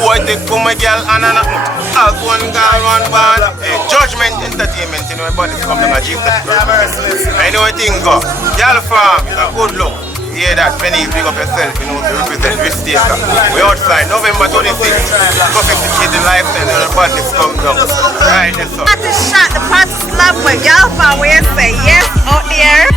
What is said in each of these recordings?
boy take for my girl and I'll go and go one band. Judgment Entertainment, you know, but it's coming to Jeep. I know what thing go. Gyal Farm, you know, good luck. Hear that, Penny, big up yourself, you know, to represent this station. We're outside, November 26th, sophisticated lifestyle, and the badness come down. Right, that's all. This shot, the process love with Gyal Farm, where you say yes out there.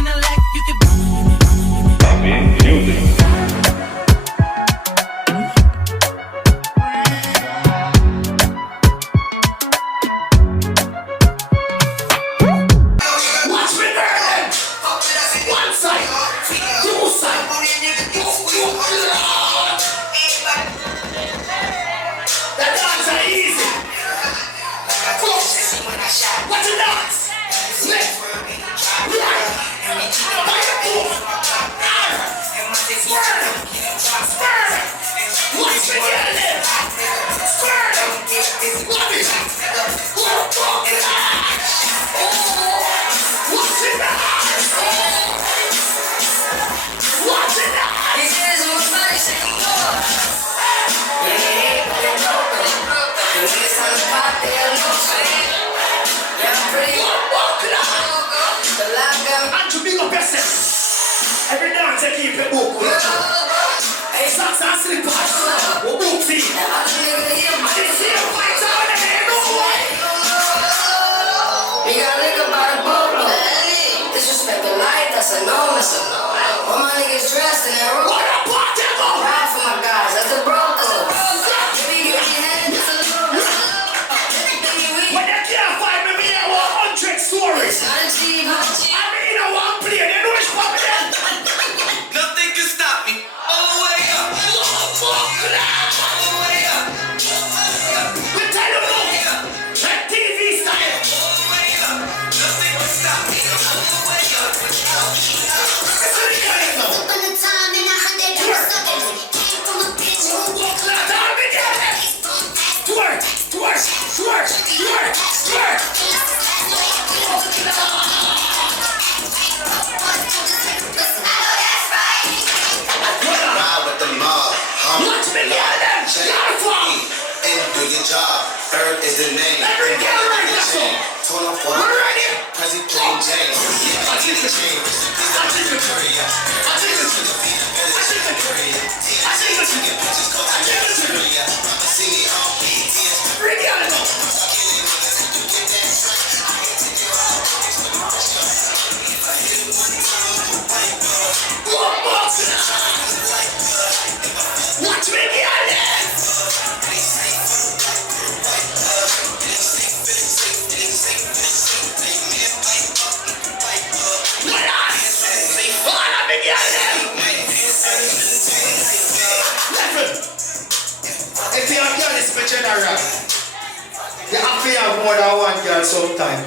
Every dance I keep it book. Hey, socks and slippers. What book see? I didn't see a fight out there, no way. We got liquor by the boatload. Disrespect the light, that's a no. All my niggas dressed in that room. What a party go! Ride for my guys, that's the bro code. Give me head, just a little bit. When they can't find me, me I want 100 stories. Not a cheap, I mean, I want play, they know it's popular. Nothing can stop me. All the way up. All the way up. We tell you no. Like TV style. All the way up. Nothing can stop me. All the way up. Listen to the guy now. Ride with the mob. Watch me get them. Gyal Farm. And do your job. Third is the name. Every girl right now. Turn off for We're ready. Prezi plain Jane. I take the chain. I take the curry. I take the sugar. I take the curry. I take the chicken. I take the sugar. Bring it on now. Watch me get them. If you're a girl, it's for general. You have to have more than one girl sometimes.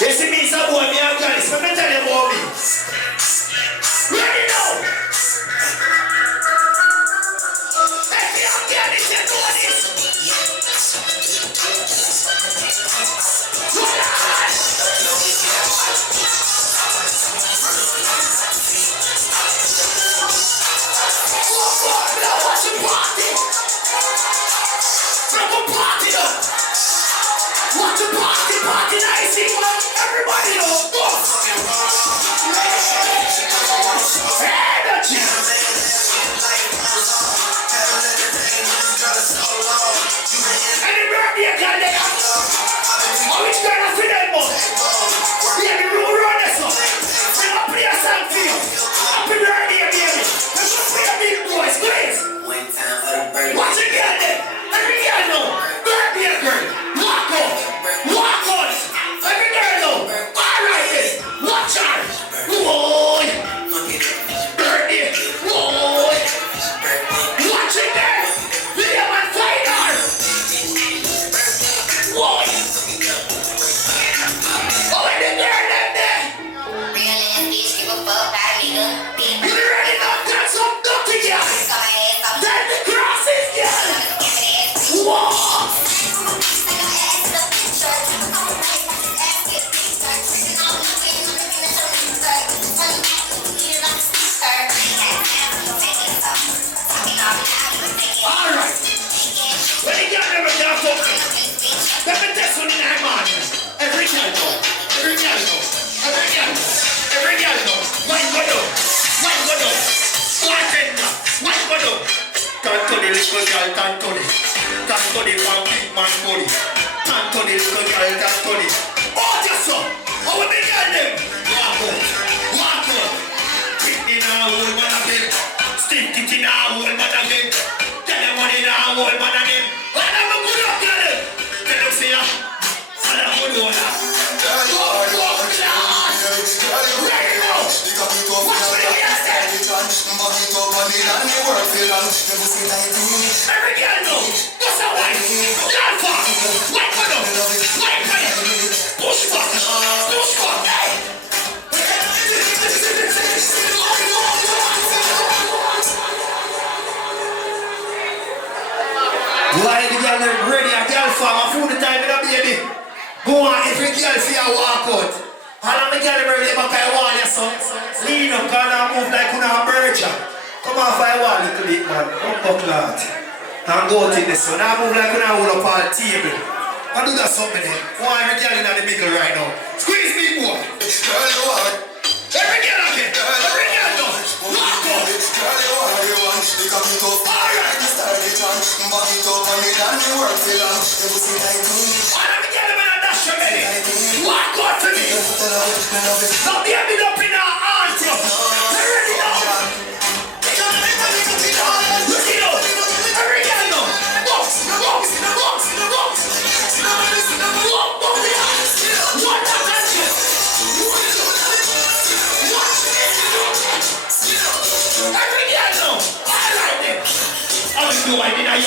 You see me, some boy, me a girl, it's let me tell you about me. Ready now? If you're a girl, it's you know this. Watch the party. From a party up. Watch the party nice, man. Everybody know. Tantoni, little girl, Tantoni. Tantoni from big man money. Tantoni, little girl, Tantoni. Oh, just so. Oh, what they got them? Walk out. Walk out. Kick in a hole, man again. Stick it in a hole, man again. Tell them what in a hole, man again. And I'm a good up, tell them. Tell them, see ya. And I'm a good one. Every girl know, what's that one? Girl fuck, wait for them, wait for them. Push back, hey! Why the girl them ready? A girl farm, a food the time in a baby. Go on, every girl see a walk out. All of the girl them ready back I want you son. Lean up, can I move like you know a bird. Come on, for a while, little bit, man. Up, lad. And go to this one. I move like when I hold up on the table. I do that something there. One every girl in the middle right now. Squeeze me, boy. Every girl again. Every girl now. Walk on. Alright. All of the girl in the dash your belly. Walk on to me. Now be a bit up in our arms. You ready now? Why did I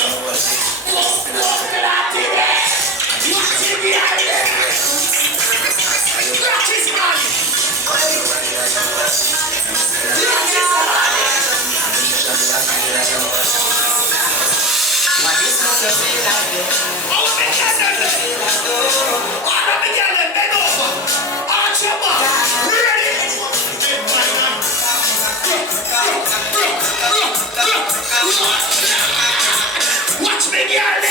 watch me, girl.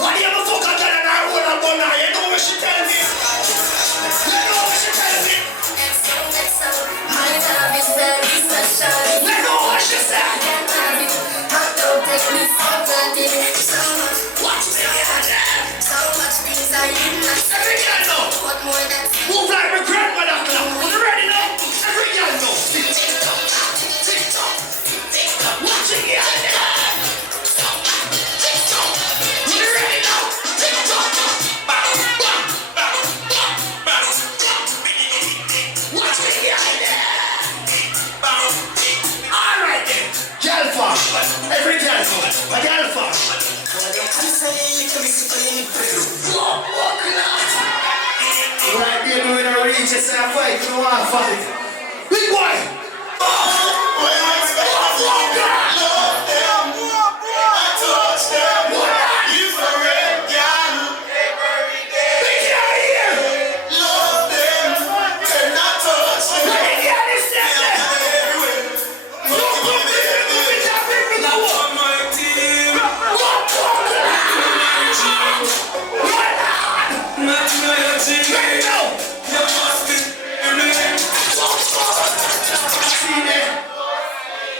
Why do you have a fuck on and I roll up on her? You know what she tell me? You know what she tell me? You know what she said? Watch me, every girl know. Move like my grandmother now. You ready now? Every girl know. Watch it, girl. You ready now? Watch me, girl. All right then. Gyal farm. Every girl know. A gyal farm. Right there, we're gonna reach us and fight. You know what? Fight. Big boy.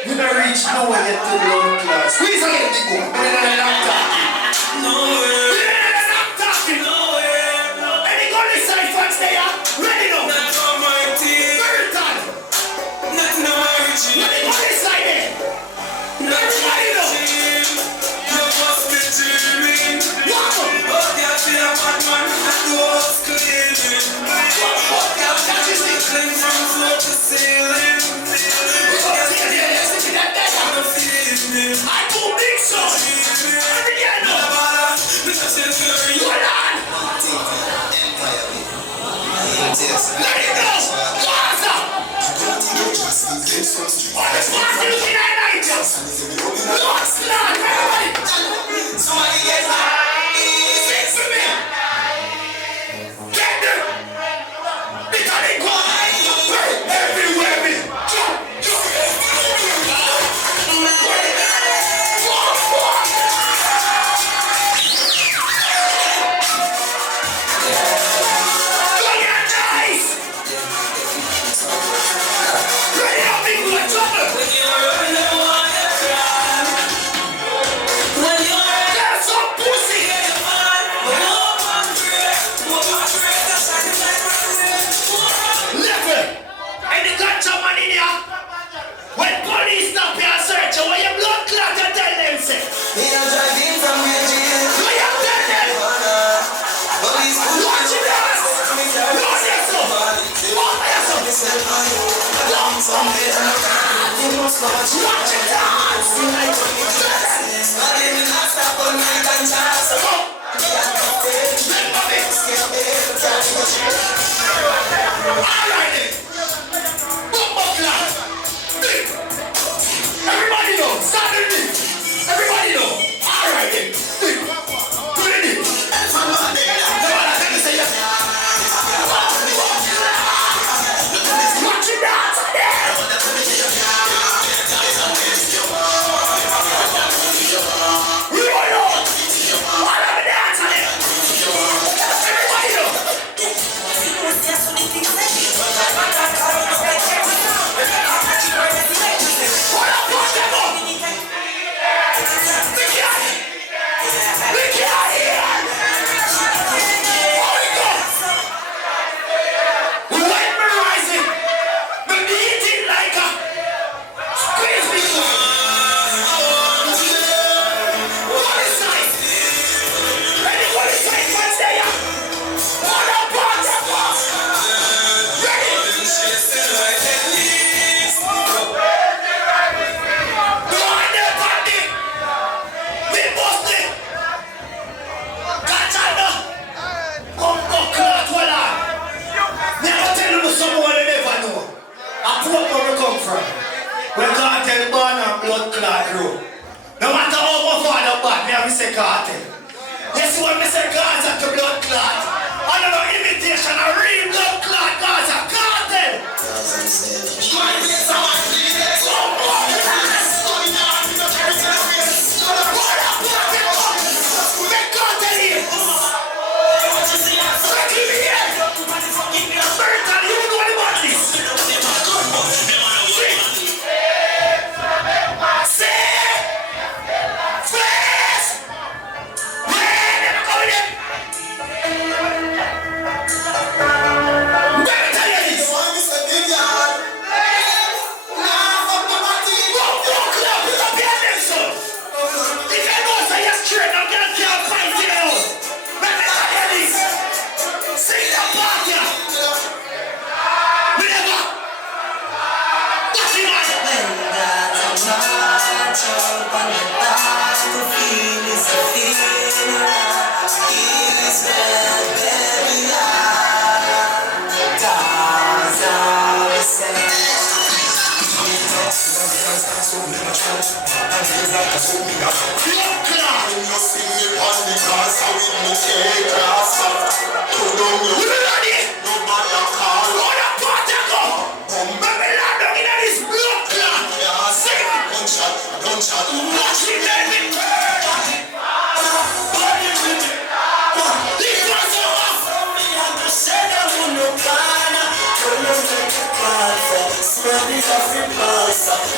We're gonna reach nowhere yet to the lower class. Squeeze again, big boy. We're gonna not talking. Nowhere. We're not talking. Nowhere. Any gun inside fans they are ready now. Not on my team. Very time. Not on my team. Any gun inside there. Not on my team. You must be dreaming. Walk up. Oh, yeah, see a bad man and the walls cleaning. What that is the cling from floor to ceiling. I do big son. Every year no. Hold on. Let it go. Gaza. What is Martin looking at night? Lost land. Everybody. Somebody get high. Sing for me. Get them. Because they go everywhere. Me. Watch it dance. Alright then. Everybody know. Start the beat. Everybody know. Alright then. Put it in. Watch it dance again. We all know. All of the dance again. Everybody know. What up, watch them up. Look out here. How we go? When me rising, me beat it like a squeeze me. What is nice? Ready for the same ones there? What up, watch them up. Ready? Go on there, party. We bust it. Catch on. Come clock, what up? Never tell you someone they never know. I put where we come from. When cartel born and blood clot road. No matter how my father bad, me have to say cartel. Yes, when me say Gaza to blood clot. I don't know imitation, a real blood clot Gaza cartel. Make cartel here. Circle me here. Spiritual, you know about this.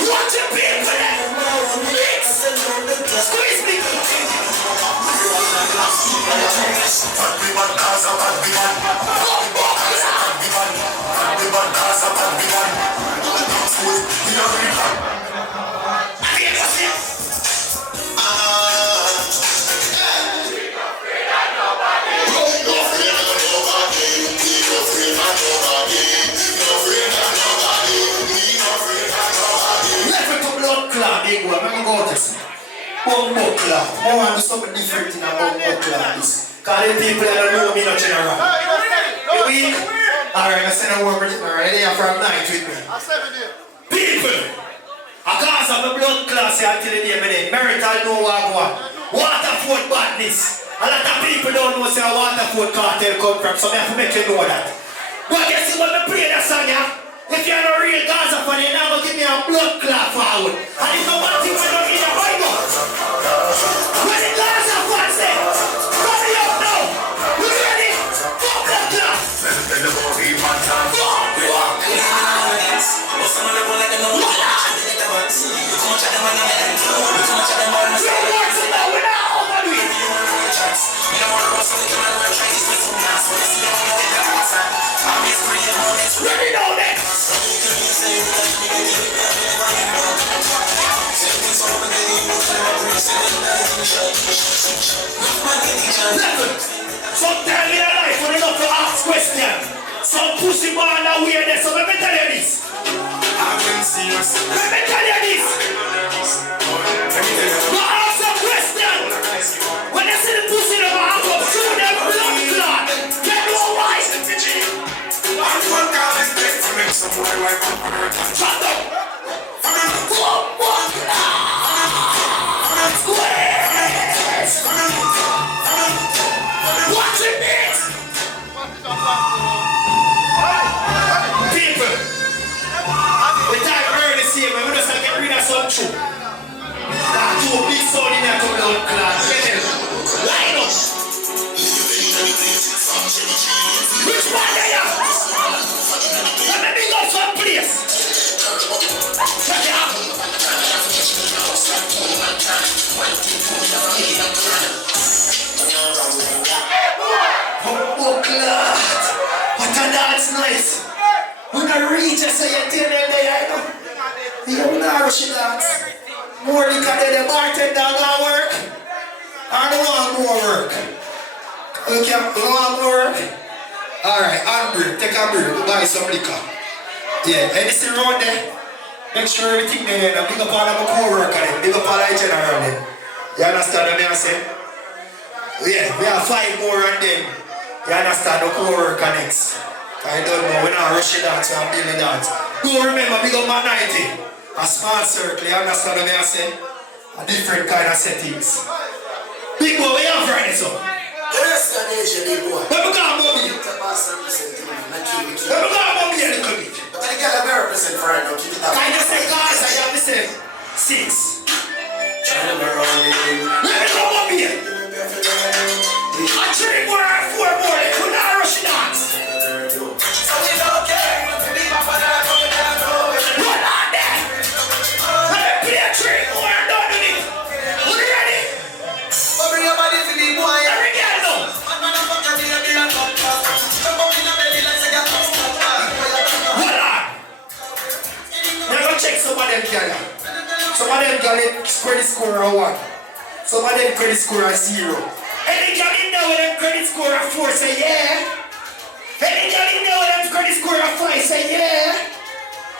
Watch it, people! Mix! Squeeze me! Bumbo club. I want to do something different in a bumbo club. Because the people that don't know me not general. You weak? Alright, I send a word with it. Alright, they are from night with me. People! I can't have a blood class here until the day my name. Marital know what I want. Waterford badness. A lot of people don't know say a Waterford cartel come from, so I have to make you know that. But guess what I play that song here? If you're not real Gaza fan, you're not going to give me a blood clot forward. And if no one thing we're not in the Bible. When the Gaza fan say, turn me up now. You ready? Fuck blood clot. Ready now then. Sometimes in life when you have to ask questions, some pussy man awareness, so let me tell you this. serious. Let me tell you this. But ask a question. When you see the pussy in the back up, through them blood clot, get no why. I'm one guy to make some boy like shut up. Watch it, bitch. People, we time early see me just get rid of some truth. That two big sound in that blood clot. Line up. Which one they are? Let me big up some place. Check it out. Oh, clot. What a dance nice. When I reach, I say you tell them they I know. You don't know how she dance. More liquor than the bartender gonna work. I don't want more work. Okay, you don't want more work? Alright, hungry. Take a break. Buy some liquor. Yeah, anything around there? Make sure everything there. Big up all of my co-worker. Big up all of the general. You understand what I'm saying? Yeah, we have 5 more and then you understand the co-worker next. I don't know, we're not rushing dance, we're building dance. Don't remember, big up my 90. A small circle, you understand what I'm saying? A different kind of settings. Big boy, we have Friday, so. Yes, big boy. Let me come, Bobby. It's a pass representing me, not you. Let me come, Bobby, a little bit. But I got a very represent Friday, now keep it up. Kind of say, guys, I have the same. 6. Trying to run it. Let me come, Bobby. A 3 more and 4 more, we're not rushing dance. So we don't care if we leave up on that road down road. Run on there! Let me play a 3 more and done with it. Are you ready? But bring your body to the boy. Every girl know. Man, motherfucker, be a beer cup. Jump up in the belly like say you're Hold on. You're gonna check some of them girl. Some of them girl credit score a 1. Some of them credit score a 0. Any girl in there with them credit score a 4 say yeah. Any girl in there with them credit score a 5 say yeah.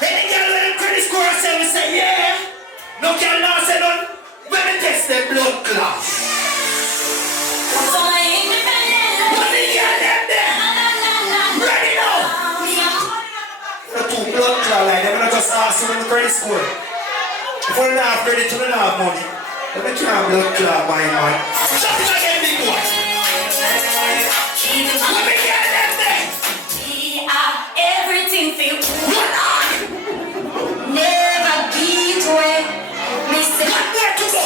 Any girl with them credit score a 7 say yeah. No girl now say none. When we test them blood clot. What the girl them there? Ready now. The 2 blood clot like them gonna just ask them the credit score. If we're not credit to the not money, but we can't blood clot my man. Shut it again, big boy. Let me get them there. We are everything for you. Run on. Never give way. Me say, Got more to go.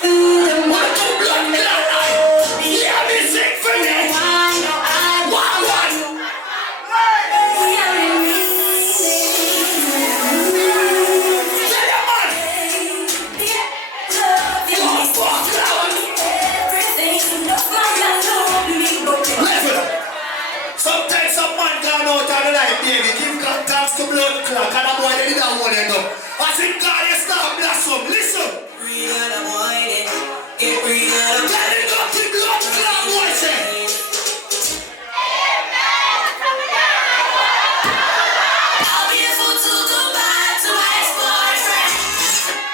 through the What to blood clot like? Yeah, me sing for me. One. Tell your man. Oh, fuck, clown. Level up. Sometimes some man gone out of the life, baby. Give contacts to blood clot, and a boy they didn't want it up. As in God, you start blossom. Listen. Tell him up the blood clot, boy, say.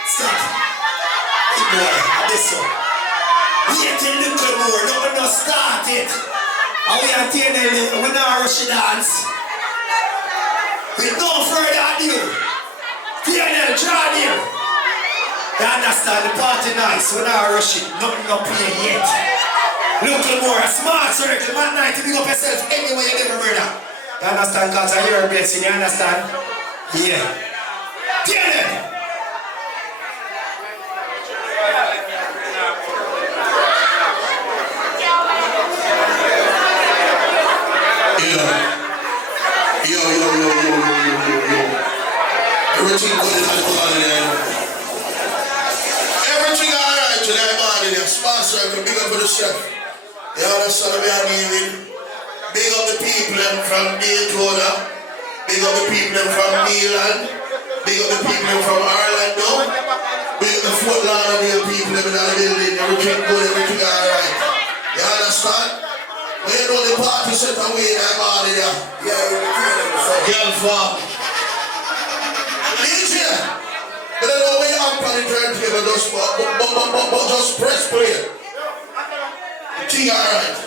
Stop. Big boy, this one. Wait till little more, no one start it. And we are telling you, we not rush dance. With no further ado, TNL, draw near. You understand, the party nice, we not rush it, nothing up here yet. Little more, a smart circle, one night to big up yourself anywhere you never murder. You understand, because I hear a blessing, you understand? Yeah. TNL. Yo. Everything good in the morning. Everything alright today morning. Sponsor, I can big up for the chef. You understand what I mean? Big up the people from Daytona. Big up the people from Milan. Big up the people from Orlando. Big up the Fort Lauderdale people in the building. Everything good, everything alright. You understand? When you know the party set away in that body there. Gyal farm. DJ, but I know when you're up on the turntable, just press play. The thing alright.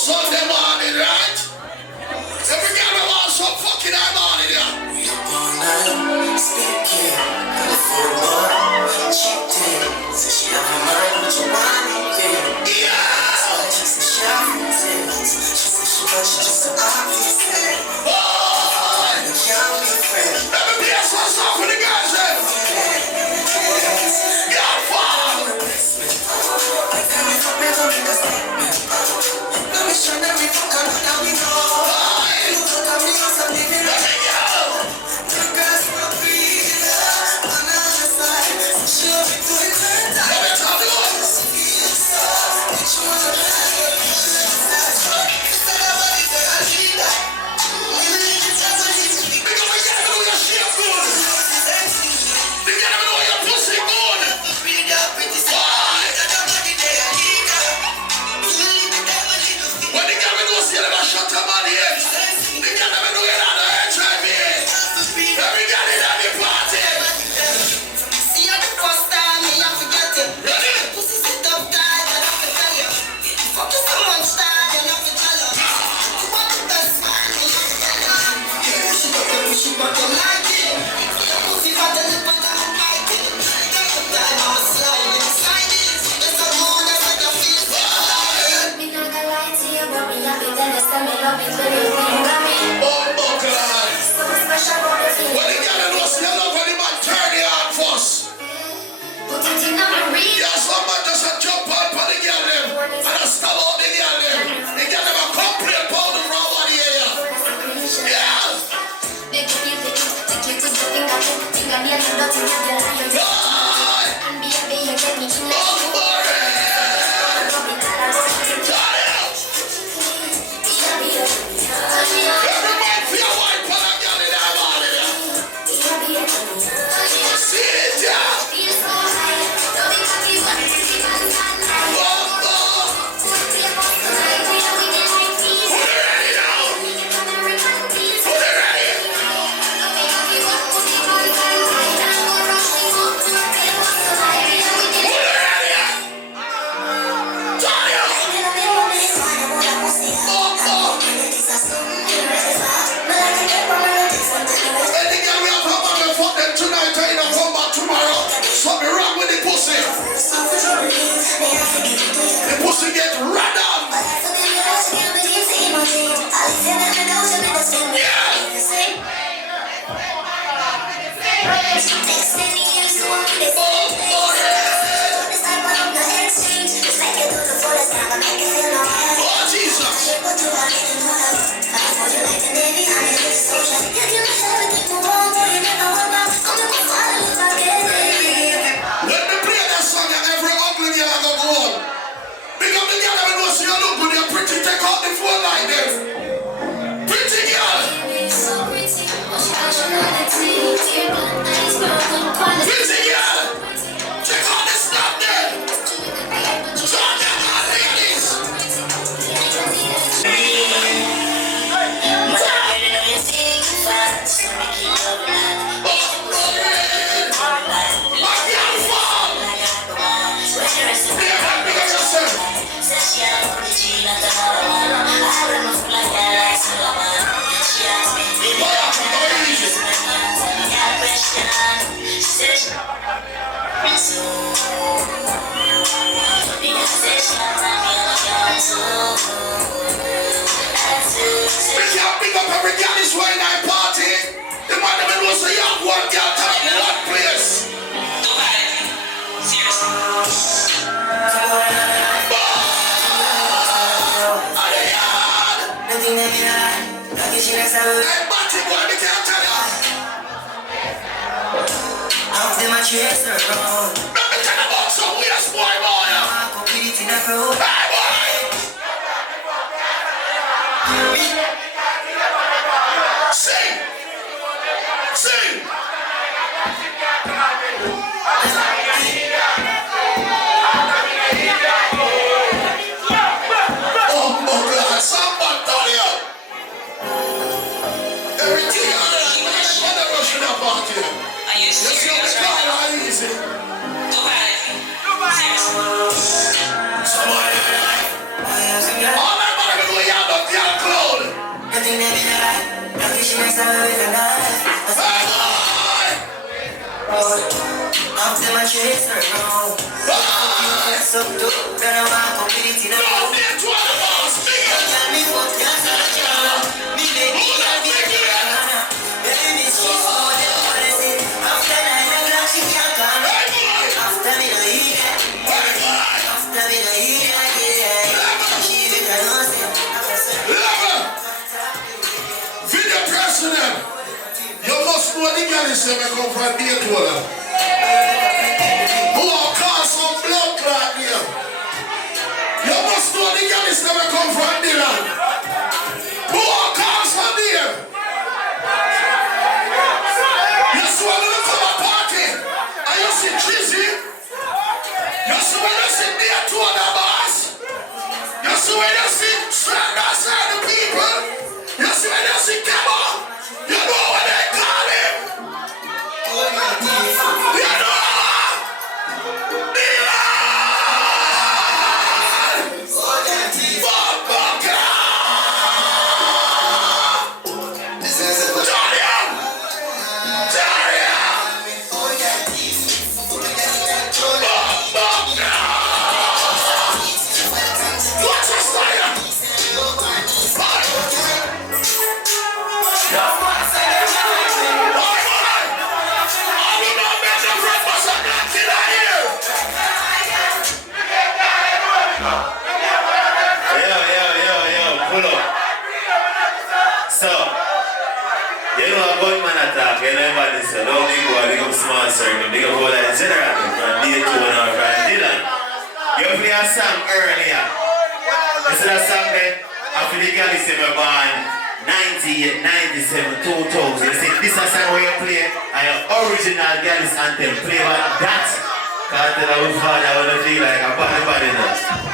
Sunday morning, right? Every girl wants some fucking high morning, yeah. Speaking, got a full bar, cheating. Said she on her mind, what you want, yeah. She said she obvious. She said she but she just an obvious. And a young friend. Let me be a song for the guys, then. Yeah, fuck. Like that, we fuck me, don't make a statement. Pussy sit up tight, I love it, tell you. Fuck you so much style, I love it, tell you. You want the best man, I love it, tell you. Push it back, you like it. Pussy fat, the lip, and I'm like it. Got the time, I'm a slide inside it. There's a moon, that's like a feel. Me not gonna lie to you, but me happy tell you, say me love it when you got me. Oh, God. So special about the feeling. When the girl know see you love when the man turn the heart first. Put it in a real. Yeah, some man just a jump out for the girl them. And a stab out the girl them. The girl them a complain about the wrong one here. Yeah. Make it feel the take you to the thing I need to do to get the lion. Boy. And be a baby, get me to Oh, boy. Every man feel white for the girl in that morning. See it, yeah. Something wrong with the pussy. The pussy get random. Oh, Jesus. Let me play that song and every ugly girl I go on. Big up the girl that knows you look good, you're pretty, take out the phone like this. Pretty girl. Pretty girl. Take out the snap there. Turn them on, ladies. Pick up every girl this way night party. The man that knows a young one girl come in one place. Hey, Matty boy, me can't tell you. Let me tell you about some weird boy, boy. Hey, boy. Sing. Sing. Oh, God. Someone tell you. Everything I'm rushing up on you. You see the car easy. Somebody. All that money we have up your clothes. You must know the girl is never come from Daytona. Who are called some blood clot here. You must know the girl is never come from Dylan. Who are called from there. You see when you come a party and you see Trizzy. You see when you see Daytona boss. You see when you see Stranger side the people. You see when you see Camo. You know what they call him? small circle. Big up all that general from Daytona or from Dylan. You play a song earlier. This is a song that after the girl is born 98, 97, 2000. You see, this is a song where you play and your original girl's anthem. Play like that. Can't tell our father I want to feel like a body now.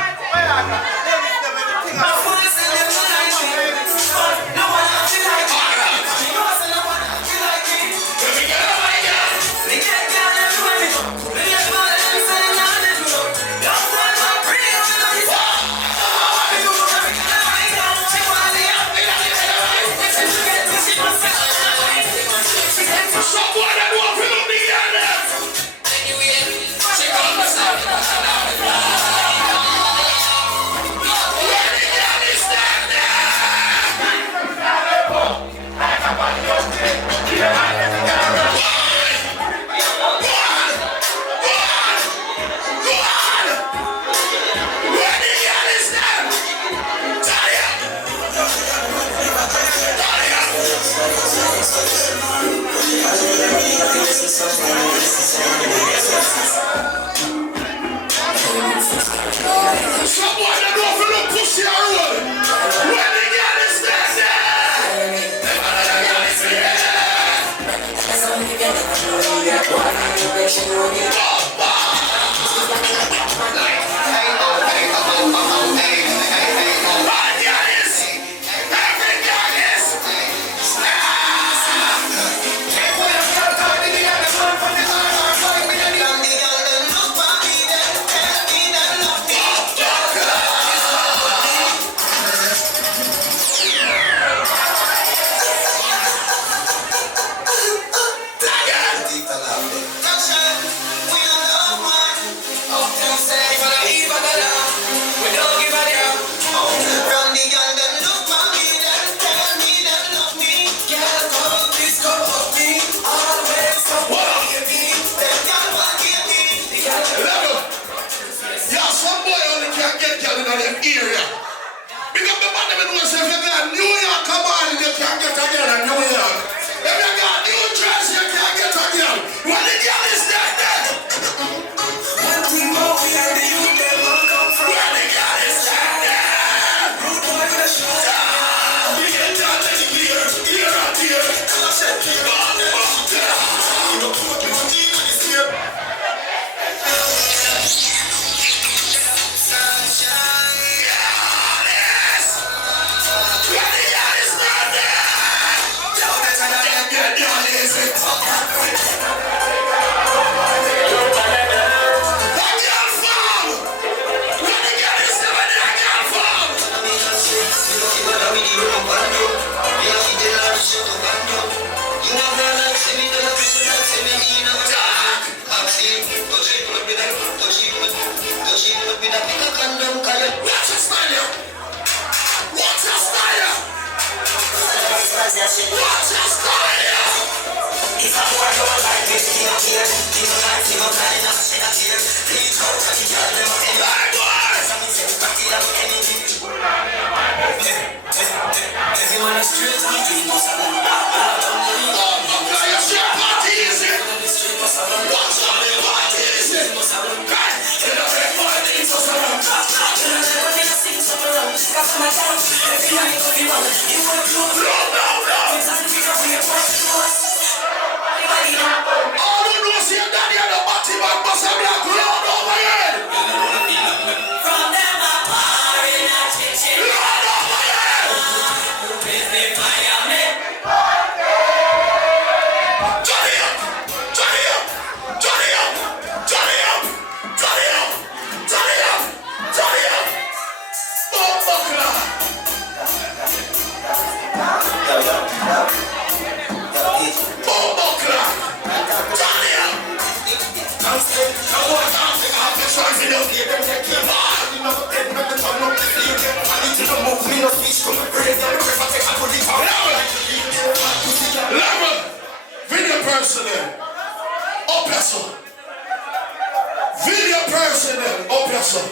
Video personnel, oppressor.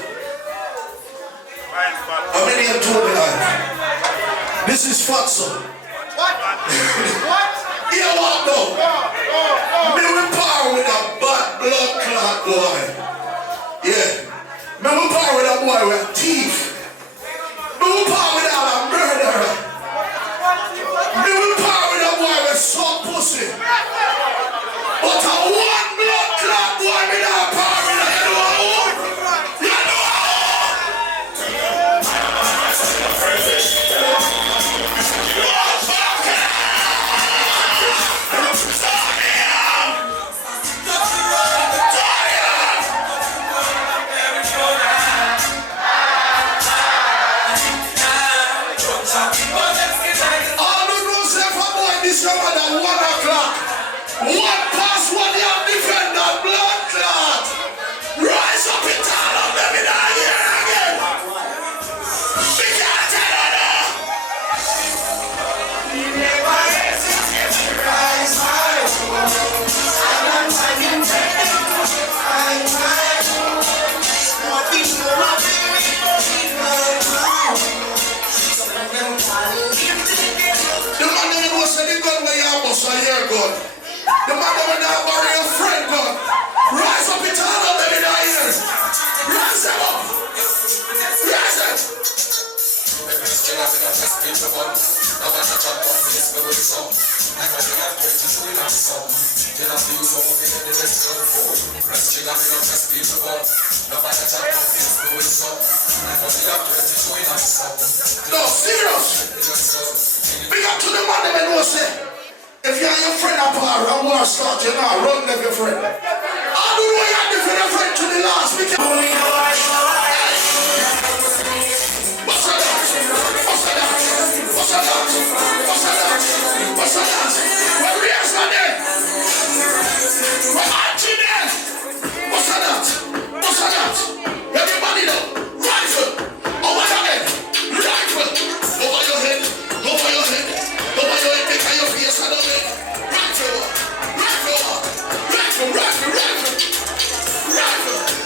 How many of you alive? This is Fatso. What? What? Here what though? Me with power. par with a bad blood clot boy. Yeah. Me will par with a boy with a thief. Me will par with a murderer. Me will par with a boy with some pussy. But a one blood clot boy me not par with a, you know who? You know at 1 o'clock. 1 past 1, you have defend that blood clot. Rise up in town of them in here again. We can't tell her now. The man that was saying gun where you almost a year gun. The man that now bury your friend gun. Rise up in town of them in our ears. Rise them up. Rise it. No, serious. Big up to the man that knows say, if you are your friend apart and want to start, you know, run with your friend. I don't know you have to your friend to the last. What's that? What's that? What's that? What's that? What's that? What's that? We're real Sunday. We're marching there. What's that? What's that? Everybody know. Rifle. Over your head. Rifle. Over your head. Over your head. Over your head. Make your face and over it. Rifle. Rifle. Rifle. Rifle. Rifle. Rifle.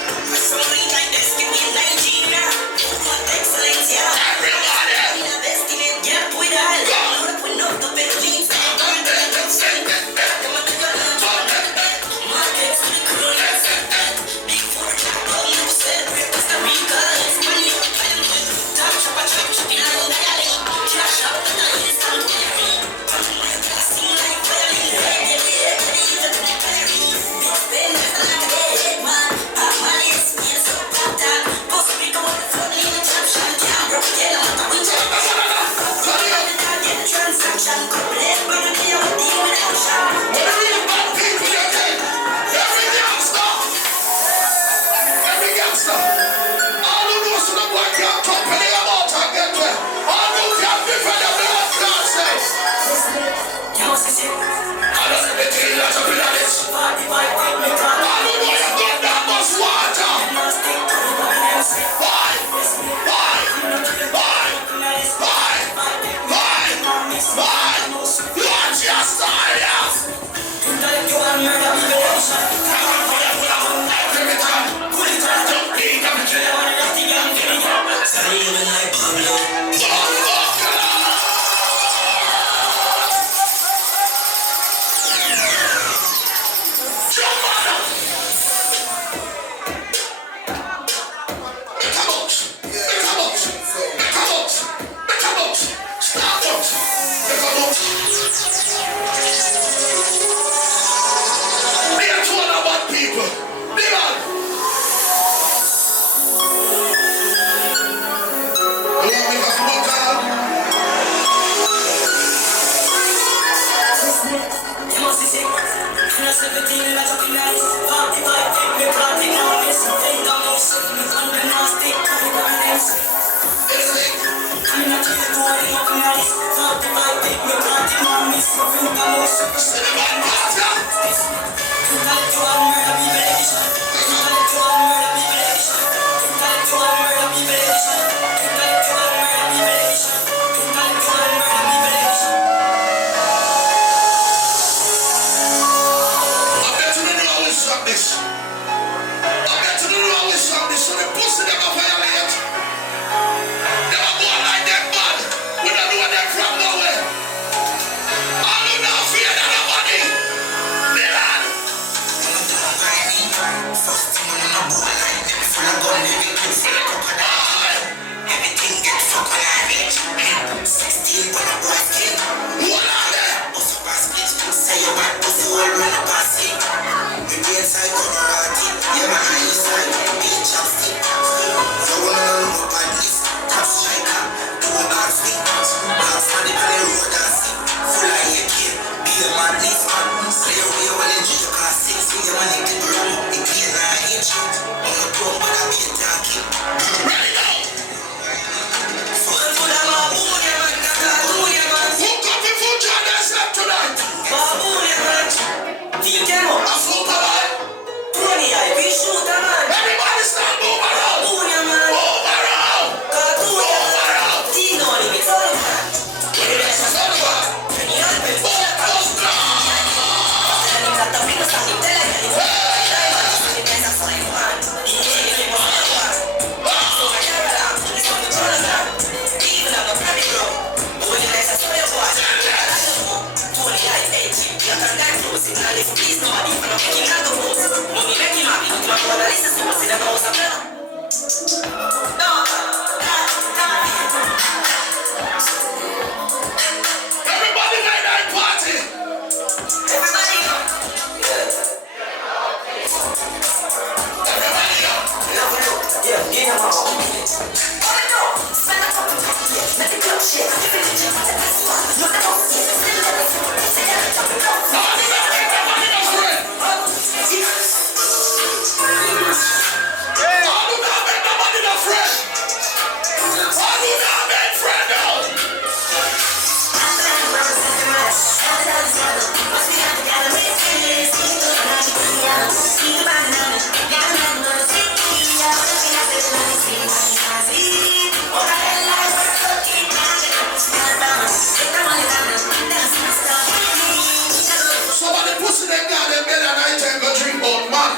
Somebody pussy them guy them better than I take a dream about man.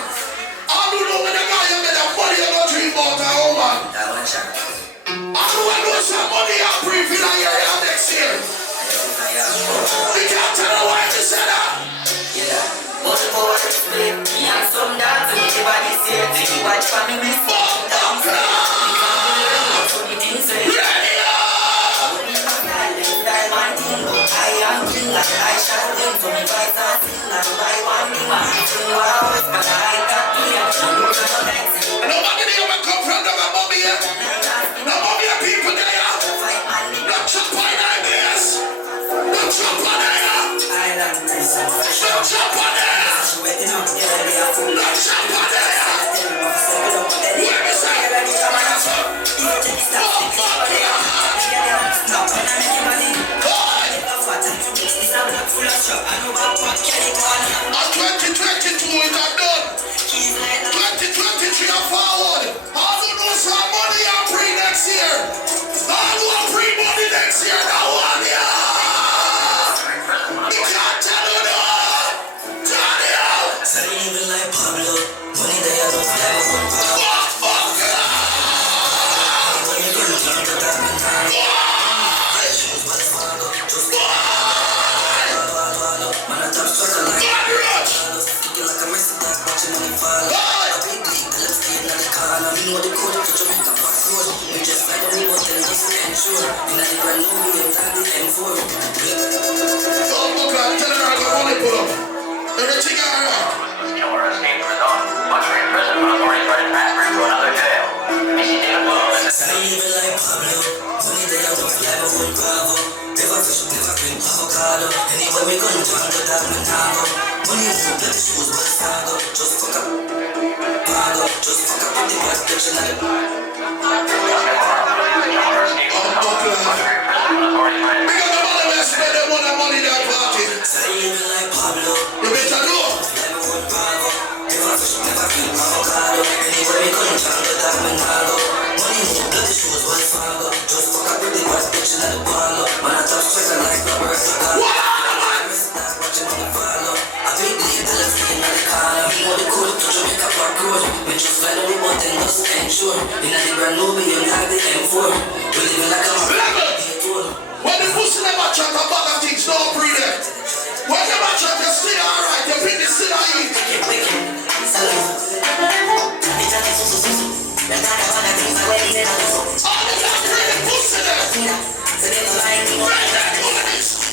I don't know when the guy you made a money you go dream about a woman. I know some money I bring for the year next year. We can't tell her why you said that. Nobody ever come from the mommy here. No mommy people there. No chop on ideas. No chop on there. No chop on there. No chop on there. Where is that? And 2022 is not done. 2023 and forward. All who know some money and free next year. All who are free money next year. Now one year. You can't tell you that. Tell you. So they even like Pablo. Money they have no flavor for Pablo. Everything alright. Killer escaped from his own. Once in prison, authorities tried to transfer him to another jail. Missy did a blow. Even like Pablo, money they have no flavor for Bravo. Never fish, never cream, avocado. Anyway, we couldn't turn the diamond tango. Money is no bloody shoes, but it's tango. Just fuck up, Pago. Just fuck up with the black picture of the Killer escaped from his own. Once in prison, authorities tried to Big up the money, we spend the money in that party. even like Pablo. You better know. Flavor for Bravo. Never fish, never cream, avocado. Anyway, we couldn't turn the diamond tango. Money is no bloody shoes, but it's tango. Just fuck up with the black picture of the Palo. Man, I touch check like Robert Chicago. Watching on the follow. I think the intellect in the car. We know the code to Jamaica Park Road. We just fly the remote and just ensure. In the brand new billion, have the M4. We living like a When the pussy never chat about the things, don't breathe them. When the match chat, you stay alright, you bring the still I eat. All the time, bring the pussy there. Bring that goodness.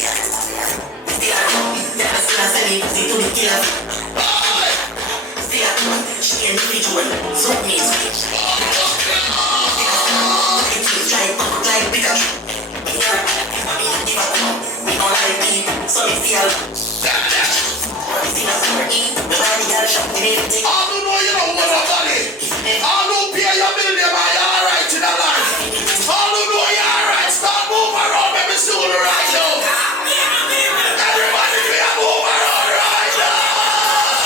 I don't know you don't want nobody. I don't pay your bill, you alright in the life. I don't know you alright. Start moving around, baby, soon right now. Everybody be a move around right now.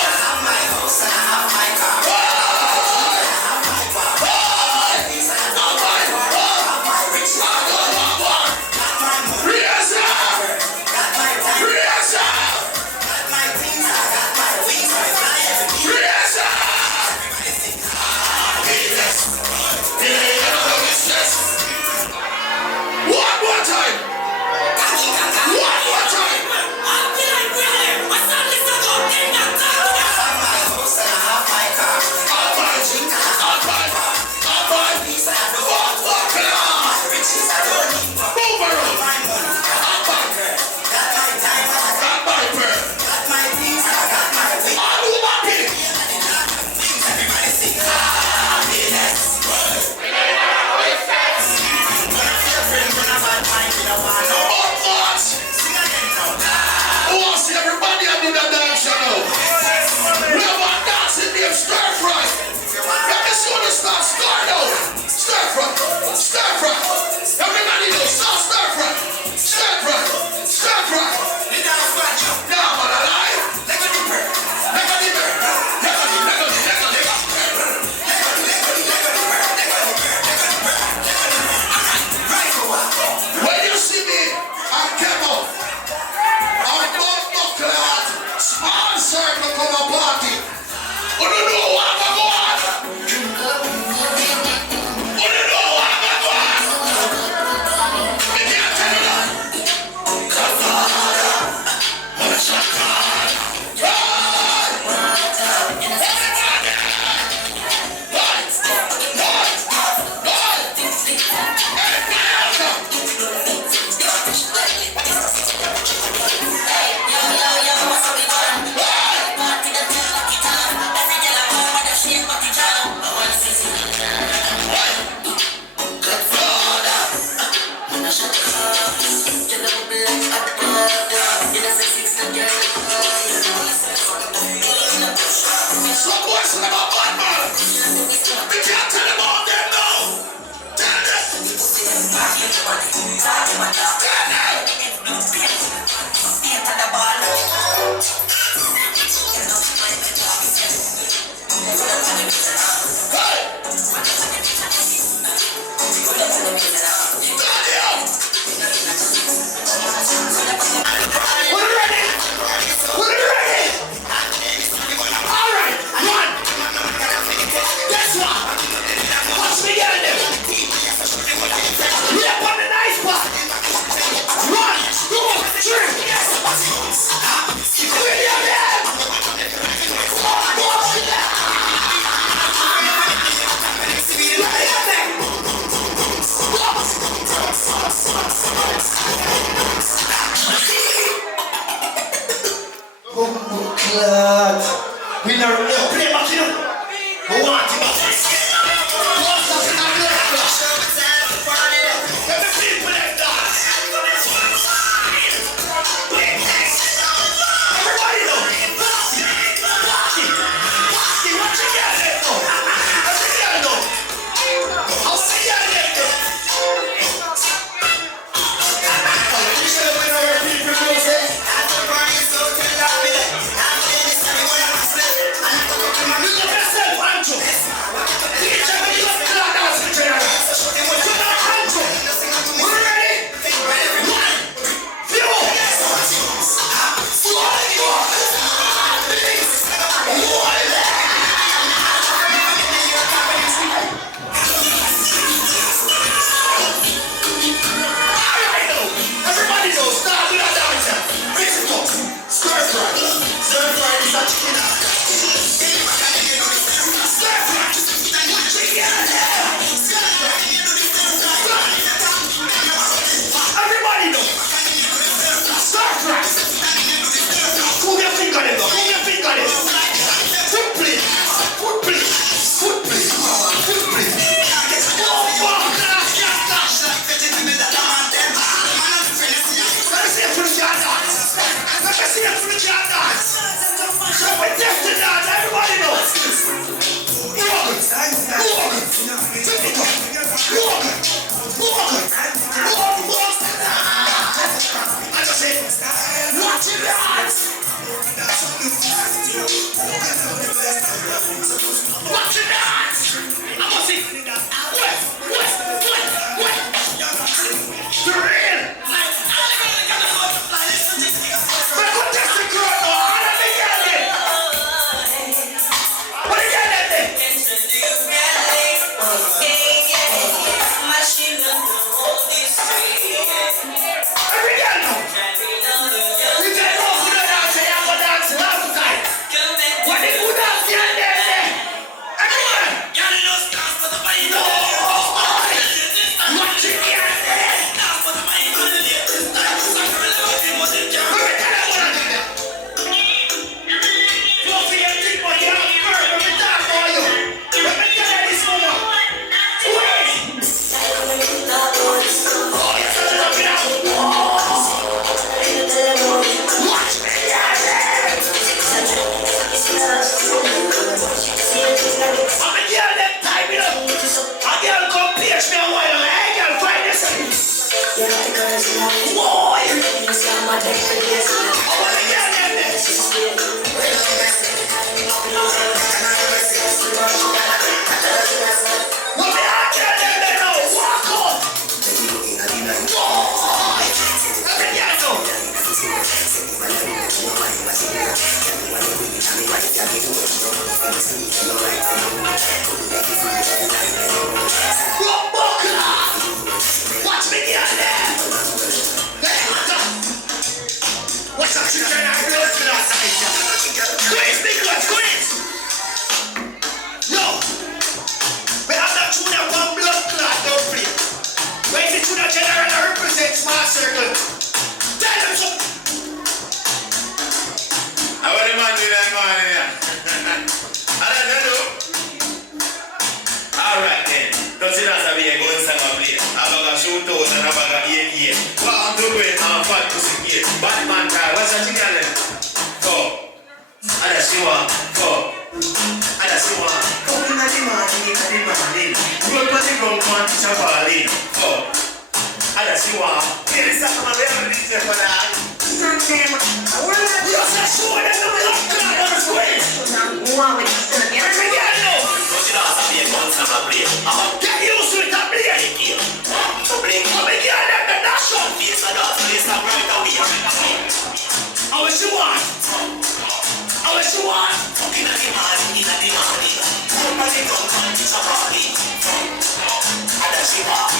We never play back here. We want it back. Everybody know. Party. What you got there for? Everybody know. How you got there for? You should have been over people who say, that she want. Here is something I'm going to do for that. You said she want them to be like God on the square. But you know, I'm being one time I play. Get used to it, I play. So blink. I'm a girl that can dash up. Face and dance, face and right away. How much you want? How much you want? Fucking at the morning, in the morning. Nobody don't come to the party. And then she walk.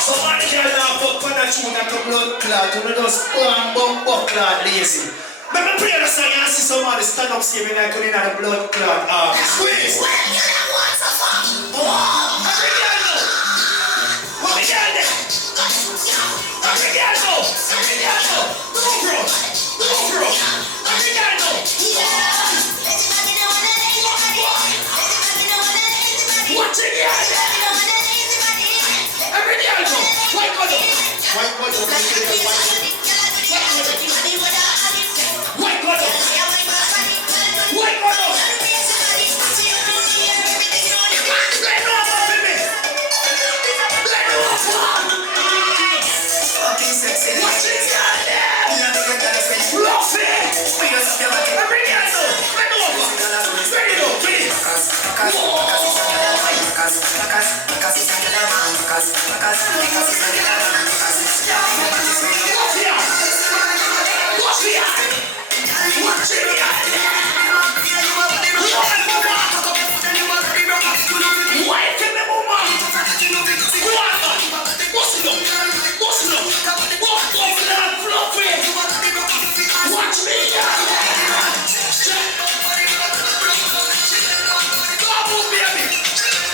Somebody girl now fuck on that tune like a blood clot. You know those bum clot lazy. Let me play the song and see somebody stand up screaming like you're in a blood clot. Squeeze. When you don't want to fuck, Every girl know. What the girl there? Every girl know. Every girl know. Go bro. Every girl know. What the girl there? Every girl know. White bottle. White bottle. White bottle. White bottle. Let me off, baby. Let me off. Fucking sexy. What's it got there? Fluffy. Every girl know. Let me off. Ready go. Ready. Watch me.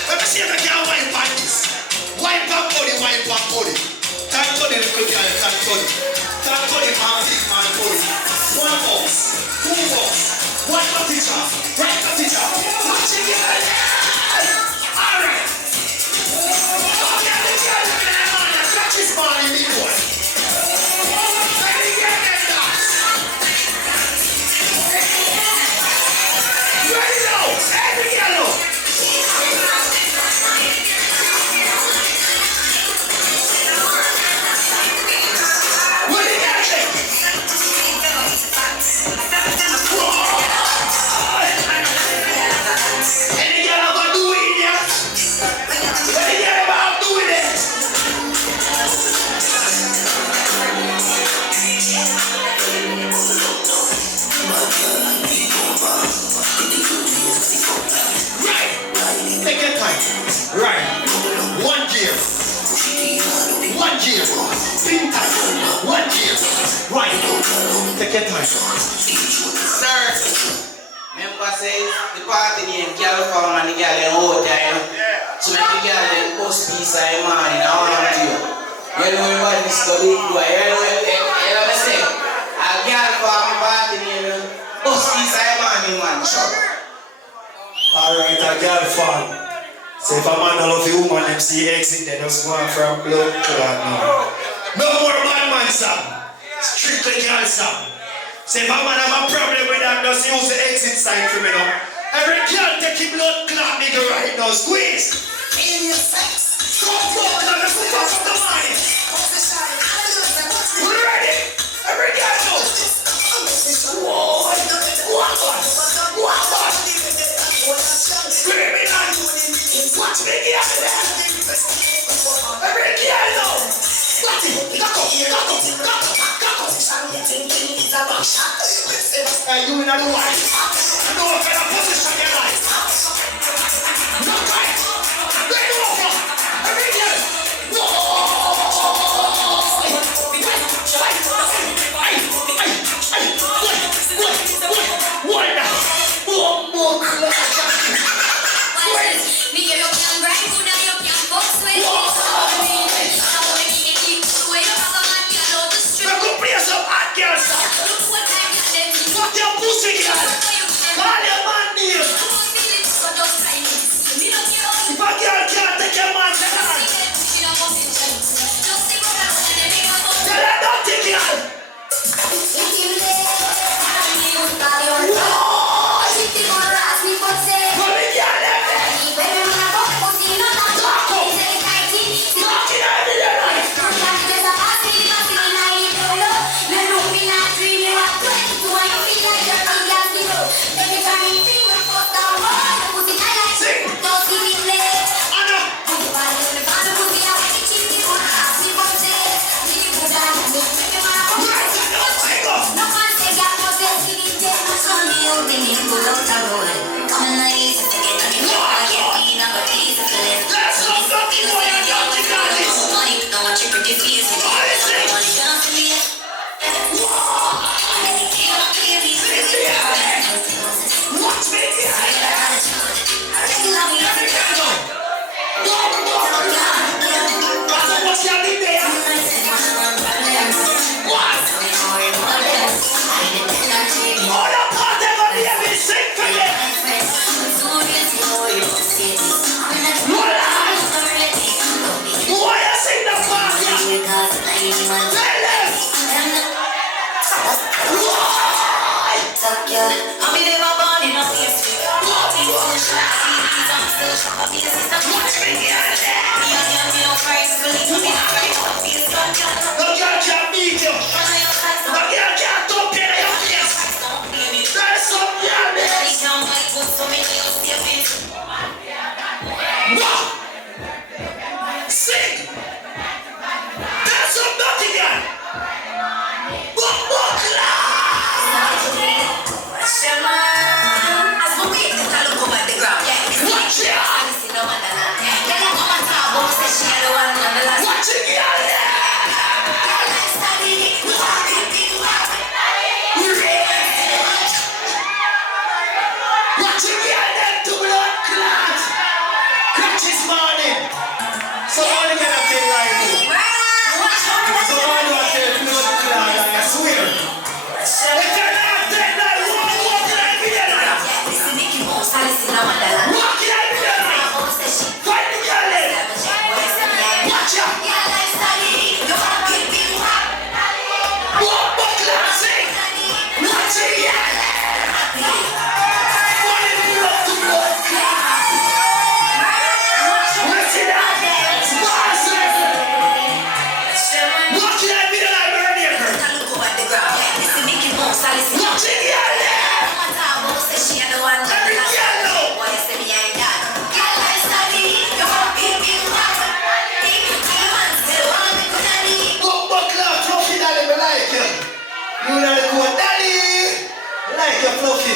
Let me see if I can wipe on this. Wipe on body, wipe on body. Thank God the little girl, thank God. Thank God the man body. 1 box, 2 box. Wipe the teacher, wipe the teacher. Watch it, girl. Alright. Come here, the girl, look at that man. Catch this man in the boy. Let me get that dance. Ready now, every girl. Right. 1 gear. 1 gear. Pin time. 1 gear. Right. Take your time. Sir, member says the party name Gyal from and the girl in hotel. So the girl in post piece of man in our to you. You know what this colleague do? You know what I say? A girl from party name post piece of man in man shop. Alright, a girl fan. So if a man don't love a woman, them see exit, they just go on from blood clot now. No more man song. Strictly girl song. So if a man have a problem with that, just use the exit sign for me now. Every girl take a blood clot nigga right now. Squeeze. in your sex. Come on, let's go for the money. Ready? Every girl know. What? Screaming on. Watch me get there. Every girl know. Watch it. Hey, you in a new life. No kind of position in your life. No right. Let go of every girl. What now? One more class. Fuck your pussy, girl. Call your man name. just can't be there. What? All the part they're gonna hear me sing for them. Why you sing the part? Tell them. I'm never born in a place. No girl can't beat you. No girl can't dump you in your face. There's some girl there. What? Sing. There's some dirty girl. What? Watch it. Watch it, girl. Watch it, girl. Them two blood clots. Catch this morning. Somebody get a thing like you. Somebody want to tell blood clot, I swear. If you're not dead, now you won't walk like me, then. Walk like me, then. Find the girl then. Watch out. Walk back, let's sing. Watch it, yeah. What if you love to blood clot? Watch it out. Watch it. Watch it out, me, then I burn you. Watch it, yeah. Every girl know. Go back now, fluffy daddy, me like you. You know the code, daddy. Me like you, fluffy.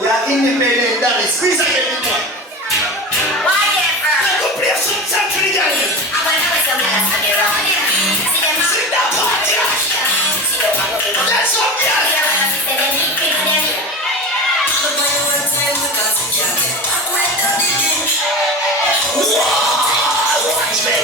You are independent, daddy. Squeeze again, big boy. Now go play some song for the girl. Sing that part, yeah. That's up, girl. Watch me,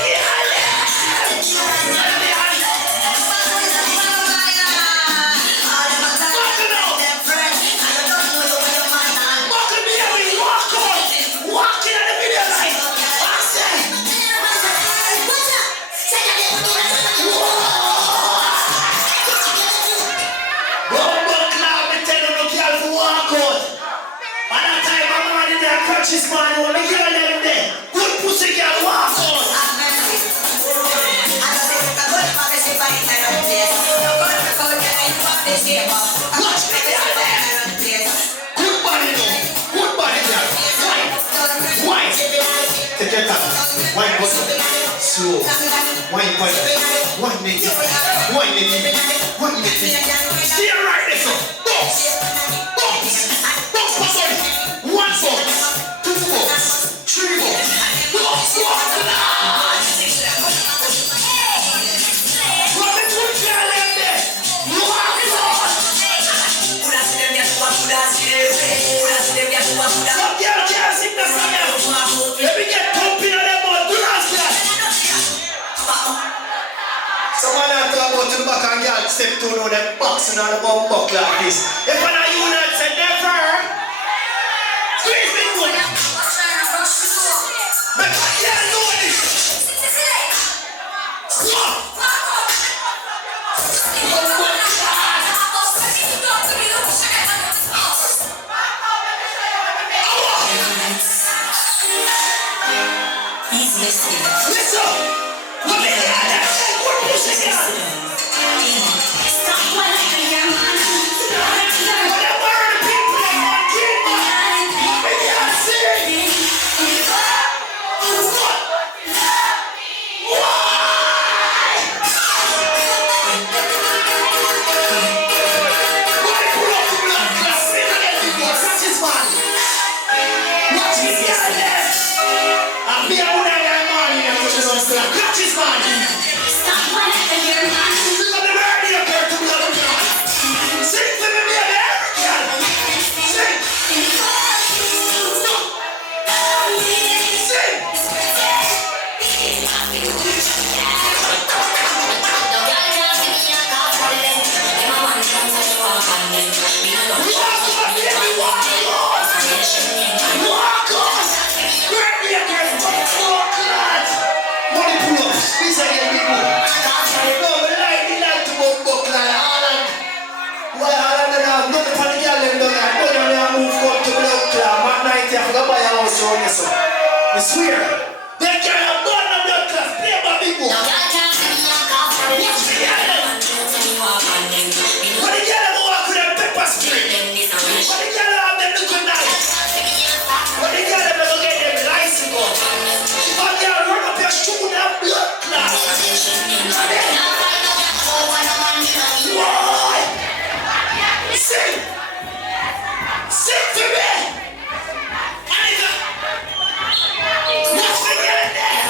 this man, you want to get them there. Good pussy girl, walk on. Watch me, girl, there. Good body, though. Good body, girl. Wine. Take your time. Wine, bottom. Slow. Wine, bottom. Wine, native. Wine, native. Wine, native. Stay right there, so. Box. Box. Box, bottom. One box. 2 box, 3 box, box, box, someone I talk about to the back and girl step to know them boxing on the bum buck like this. If I know you not said never, squeeze me good. But I can't do this. What? Listen. Look at that. What pussy girl? Whatever the people that want to keep me. What me can't see. I swear. They can't have none of blood clot. Play about big boy. Watch me get them. When the girl walk with them pepper spray. When the girl have them looking nice. When the girl never get them license gun. If a girl run up your shoe with that blood clot. Why? Sing! Sing to me! Nothing in there!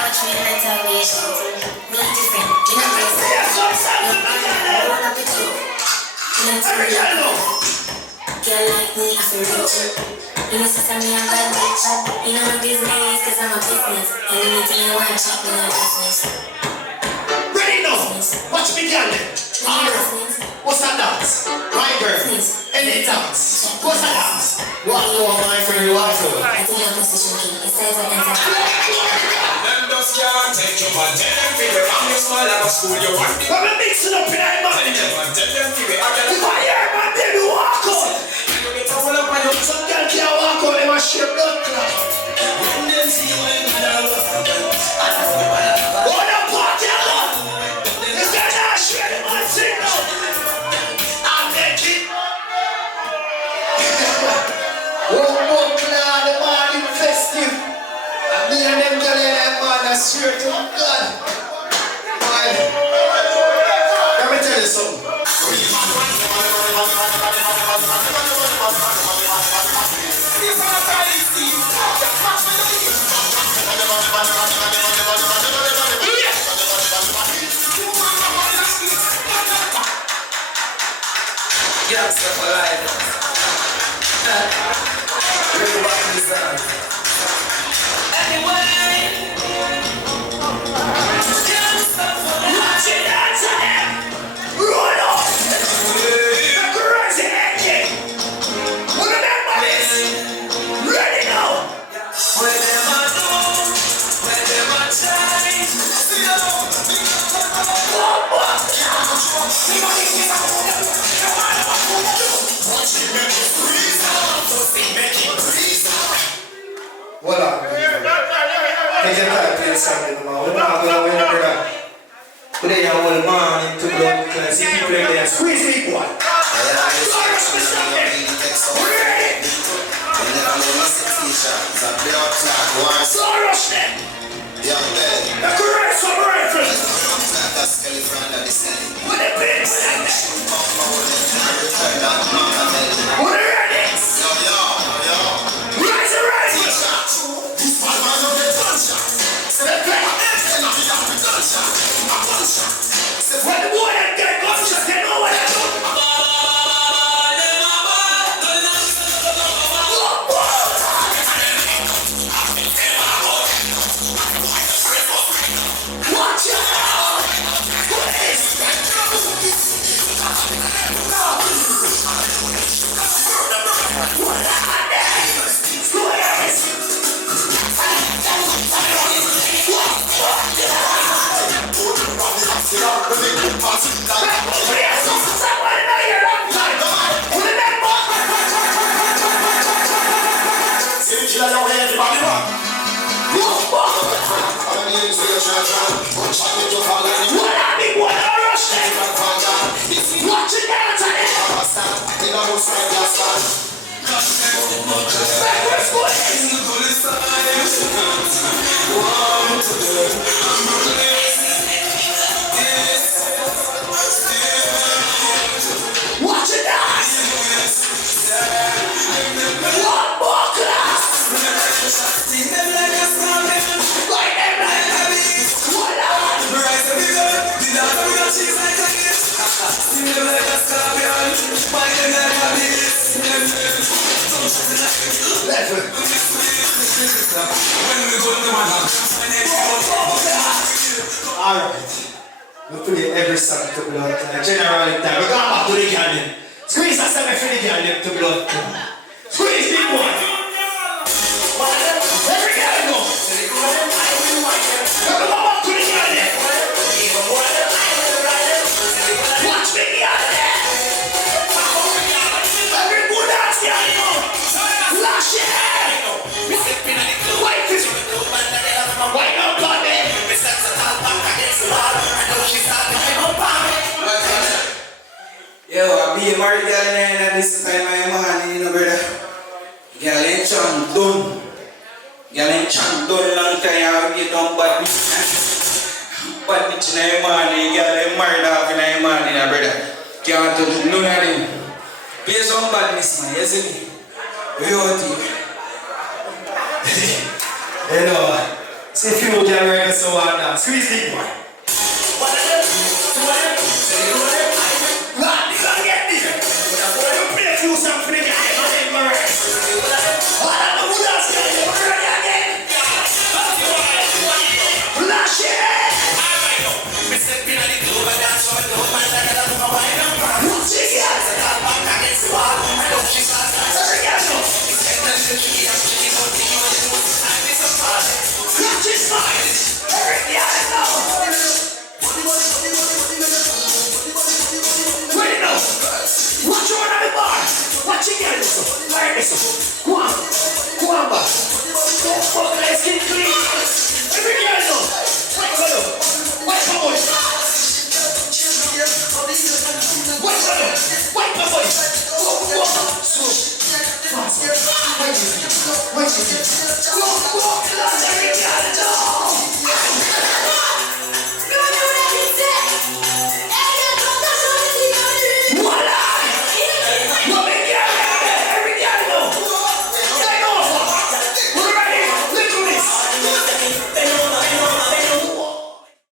Yes, what's happening? Every girl know. Girl like me, I feel rich. You know, sister, me, I'm bad bitch. You know my business, cause I'm a business. And anything you want, check me on business. Ready now? Watch me, girl. Alright. What's that dance? My girl. Any dance? What's that dance? What for my friend? What for? I think I'm position key. It's time for enter. Them just can't take you, man. Tell them figure I'm your small like a school you want. But we're mixing up in our mind. Tell them figure I'm If I hear my baby walk out, some girl can't walk out, they must share blood clot. when they see you in the Oh, the party alone. Is there not share the man sing now? I'm naked. Oh, cloud, the morning festive. And me and them girl in that man, I swear to God. Boy, let me tell you something. Youngster for life. Bring back the sun. Anyway, youngster for life. Watch it dance on them. Run up. The crazy engine. One of them boys. Ready now. When them are down, when them are tight, Hold on. Take your time, play something, man. We're not going to win, brother. Today, you're old man into blood class. See people in there. Squeeze me, boy. So rush them. The correct some rifles. With the pins like that. With the readiness. Rise and rise. Step back. When the boy that get gunshot, they know what they do. Watch out! Police! Watch it out! One more class! Like them like a beast! What on? Alright. We play every song to blood. Generally, time. We come back to the girl. Squeeze us and for the girl to blood. Squeeze big one. Every girl go. Come back to the girl. Watch me girl. Every good ass girl. Flash it. Wife is Okay, married girl in this time my man, you know, brother. Girl ain't chunk done. Girl ain't chunk done long time. You don't bad bitch. Bad bitch in your man. Girl ain't married off in your man, you know, brother. Can't touch none of them. Play some badness, man. You see me? We out here. You know, see if you can work so hard now. Squeeze the one. What